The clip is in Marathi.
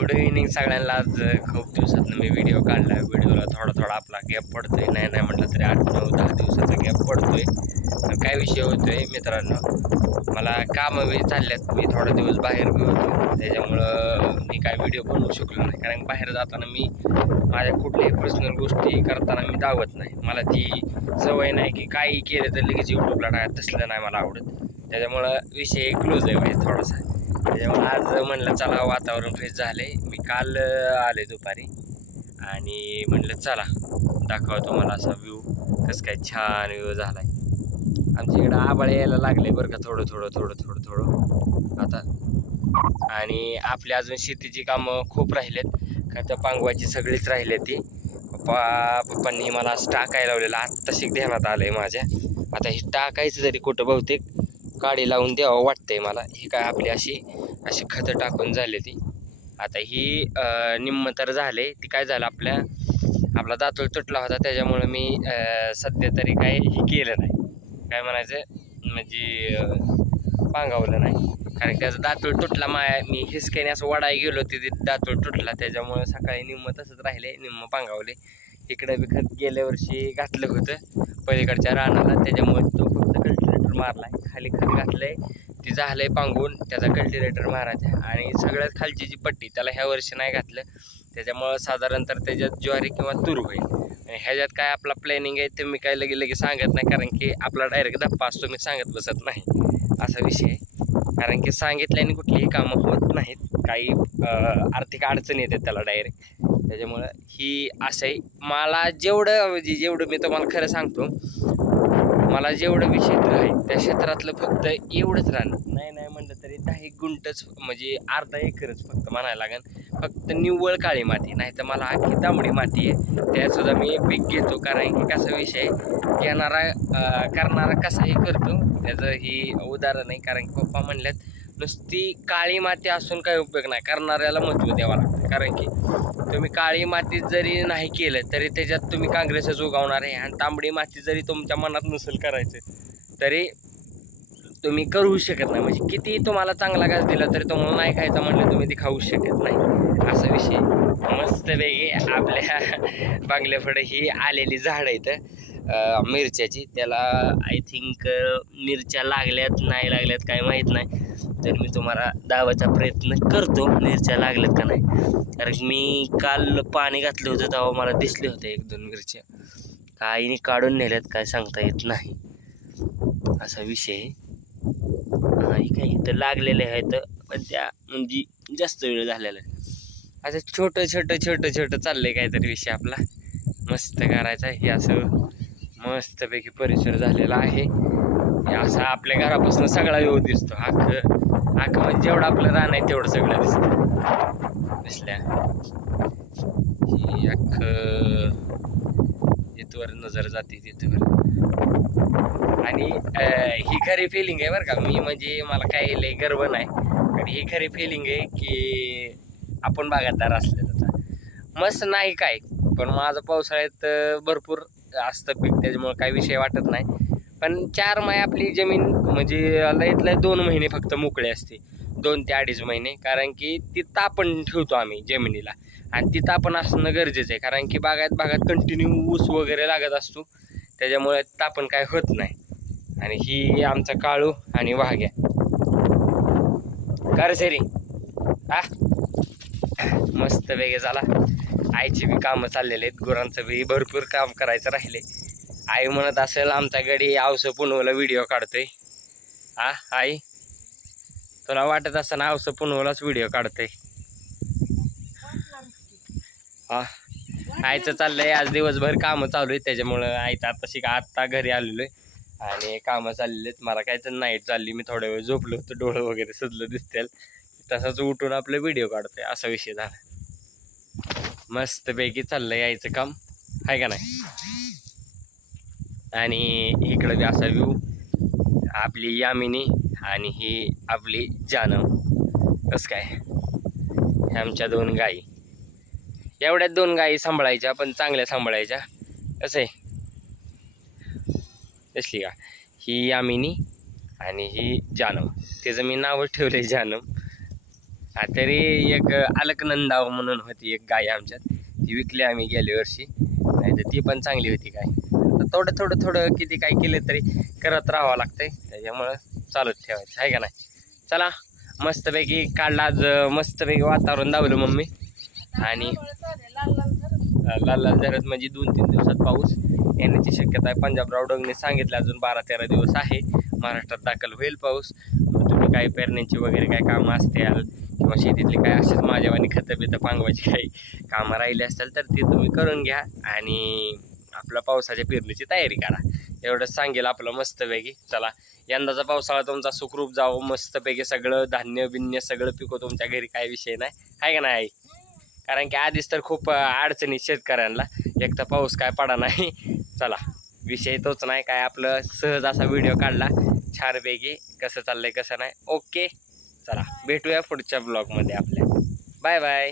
गुड इव्हनिंग सगळ्यांना. आज खूप दिवसातून मी व्हिडिओ काढला. व्हिडिओला थोडा आपला गॅप पडतोय, नाही म्हटलं तरी 8-9-10 दिवसाचा गॅप पडतोय. काय विषय होतोय मित्रांनो, मला कामं बी चालल्यात, मी थोडा दिवस बाहेर बी होतो, त्याच्यामुळं मी काय व्हिडिओ बनवू शकलो नाही. कारण बाहेर जाताना मी माझ्या कुठल्याही पर्सनल गोष्टी करताना मी दावत नाही. मला ती सवय नाही की काही केलं तर लगेच यूट्यूबला टाकायचं, तसलं नाही मला आवडत. त्याच्यामुळं विषय क्लोज आहे म्हणजे थोडासा. त्याच्यामुळे आज म्हणलं चला, वातावरण फ्रेश झाले. मी काल आले दुपारी आणि म्हणलं चला दाखवतो मला असा व्ह्यू, कसं काय छान व्ह्यू झाला आहे. आमच्या इकडं आभाळ यायला लागले बरं का, थोडं आता. आणि आपली अजून शेतीची कामं खूप राहिलेत, खतं पांगवायची सगळीच राहिली ती. पप्पांनी मला आज टाकायला लावलेलं, आत्ताशी ध्यानात आलं आहे माझ्या. आता हे टाकायचं तरी कुठं, बहुतेक काडी लावून द्यावं वाटतंय मला. ही काय आपली अशी खतं टाकून झाली ती. आता ही निम्म तर झाले. ती काय झालं, आपला दातूळ तुटला होता, त्याच्यामुळं मी सध्या तरी काय हे केलं नाही, काय म्हणायचं म्हणजे पांगावलं नाही. कारण त्याचा दातूळ तुटला, मी हिसक्याने असं वडाय गेलो, तिथे दातूळ तुटला. त्याच्यामुळं सकाळी निम्म तसंच राहिले, निम्म पांगावले. इकडं बी खत गेल्या वर्षी घातलं होतं पलीकडच्या रानाला, त्याच्यामुळे तो फक्त कल्टिवेटर मारलाय. खाली खत घातलंय, ती झालंय पांगून, त्याचा कल्टिवेटर मारायचा. आणि सगळ्यात खालची जी पट्टी त्याला ह्या वर्षी नाही घातलं, त्याच्यामुळं साधारणतः त्याच्यात ज्वारी किंवा तूर होईल. आणि ह्याच्यात काय आपला प्लॅनिंग आहे ते मी काय लगे सांगत नाही, कारण की आपला डायरेक्ट धप्पा असतो, मी सांगत बसत नाही, असा विषय. कारण की सांगितल्याने कुठलीही कामं होत नाहीत, काही आर्थिक अडचणी येतात त्याला डायरेक्ट. त्याच्यामुळं ही असं आहे. मला जेवढं मी तुम्हाला खरं सांगतो, मला जेवढं बी क्षेत्र आहे त्या क्षेत्रातलं फक्त एवढंच राहणार नाही म्हणलं तरी 10 गुंठच, म्हणजे अर्धा एकरच फक्त म्हणायला लागेल. फक्त निव्वळ काळी माती, नाही तर मला अख्खी तांबडी माती आहे, त्यातसुद्धा मी पीक घेतो. कारण की कसा विषय, करणारा कसाही करतो, त्याचं ही उदाहरण आहे. कारण की पप्पा म्हणल्यात नुसती काळी माती असून काही उपयोग नाही, करणाऱ्याला महत्त्व द्यावं लागतं. कारण की तुम्ही काळी मातीत जरी नाही केलं तरी त्याच्यात तुम्ही काँग्रेसच उगवणार आहे. आणि तांबडी माती जरी तुमच्या मनात नसेल करायचं तरी तुम्ही करू शकत नाही. म्हणजे किती तुम्हाला चांगला घास दिला तरी तुम्हाला नाही खायचा म्हटलं तुम्ही ते खाऊ शकत नाही, असा विषय. मस्तपैकी आपल्या बांगल्यापुढे ही आलेली झाडं आहेत मिरच्याची. त्याला आय थिंक मिरच्या लागल्यात नाही लागल्यात काय माहीत नाही, तर मी तुम्हाला दावाचा प्रयत्न करतो मिरच्या लागल्यात का नाही. कारण मी काल पाणी घातलं होतं तेव्हा मला दिसले होते 1-2 मिरच्या, काहींनी काढून नेल्यात काय सांगता येत नाही, असा विषय. ही काही इथं लागलेले आहेत, पण त्या म्हणजे जास्त वेळ झालेला आहे. असं छोटं चाललंय काहीतरी विषय आपला मस्त करायचा. हे असं मस्तपैकी परिसर झालेला आहे. असं आपल्या घरापासून सगळा व्यू दिसतो. अख्खं म्हणजे जेवढं आपलं रान आहे तेवढं सगळं दिसल्या. ही अख्खं इथवर नजर जाते तिथवर. आणि ही खरी फिलिंग आहे बरं का. मी म्हणजे मला काही लय गर्व नाही, पण ही खरी फिलिंग आहे की आपण बागायतदार असलेला मस्त नाही काय. पण माझं पावसाळ्यात भरपूर असतं पीक, त्याच्यामुळं काही विषय वाटत नाही. पण 4 महिने आपली जमीन म्हणजे लय 2 महिने फक्त मोकळे असते, 2 ते 2.5 महिने. कारण की तिथं आपण ठेवतो आम्ही जमिनीला, आणि तिथं आपण असणं गरजेचं आहे. कारण की भागात कंटिन्यू ऊस वगैरे लागत असतो, त्याच्यामुळे तापण काय होत नाही. आणि ही आमचा काळू आणि वाघ्या करसेरी मस्त वेगळे झाला. आईची बी कामं चाललेले आहेत, गुरांचं बी भरपूर काम करायचं राहिले. आई म्हणत असेल आमचा गडी आवसं पुनवला व्हिडिओ काढतोय. आई, तुला वाटत असं ना आवसं पुनवलाच व्हिडिओ काढतोय? आईचं चाललंय आज दिवसभर कामं चालू आहेत, त्याच्यामुळं आईचं आत्ता घरी आलेलो आहे आणि कामं चाललेली आहेत. मला काहीच नाईट चालली, मी थोड्या वेळ झोपलो होतो, डोळं वगैरे सजलं दिसतील, तसंच उठून आपलं व्हिडिओ काढतोय, असा विषय झाला. मस्तपैकी चाललंय यायचं काम, आहे का नाही. आणि इकडं बी असा व्ह्यू, आपली यामिनी आणि ही आपली जानम. कसं काय, आमच्या 2 गाई, एवढ्याच 2 गाई सांभाळायच्या, पण चांगल्या सांभाळायच्या. कसं आहे दिसली का, ही यामिनी आणि ही जानम. त्याचं मी नावच ठेवलंय जानम. तरी एक अलकनंदाव म्हणून होती एक गाय आमच्यात, ती विकली आम्ही गेल्या वर्षी. नाही तर ती पण चांगली होती गाय. तर थोडं किती काय केलं तरी करत राहावं लागतंय, त्याच्यामुळं चालूच ठेवायचं आहे का नाही. चला मस्तपैकी काढला आज, मस्तपैकी वातावरण दावलं मम्मी. आणि लाल लाल झरत म्हणजे 2-3 दिवसात पाऊस येण्याची शक्यता आहे. पंजाबराव डोंगने सांगितलं अजून 12-13 दिवस आहे महाराष्ट्रात दाखल होईल पाऊस. मग तुम्ही काही पेरण्यांची वगैरे काय कामं असतील किंवा शेतीतली काय असेच माझ्यावानी खतं बितं पांगवायची काही कामं राहिली असतील तर ते तुम्ही करून घ्या आणि आपल्या पावसाच्या पेरणीची तयारी करा. एवढंच सांगेल आपलं मस्तपैकी. चला यंदाचा पावसाळा तुमचा सुखरूप जावं, मस्तपैकी सगळं धान्य बिन्य सगळं पिको तुमच्या घरी, काय विषय नाही आहे का नाही. कारण की आधीच तर खूप अडचणी शेतकऱ्यांना, एक तर पाऊस काय पडा नाही. चला विषय तोच नाही काय, आपलं सहज असा व्हिडिओ काढला छानपैकी, कसं चाललंय कसं नाही. ओके चला भेटूया पुढच्या ब्लॉगमध्ये आपल्या. Bye bye.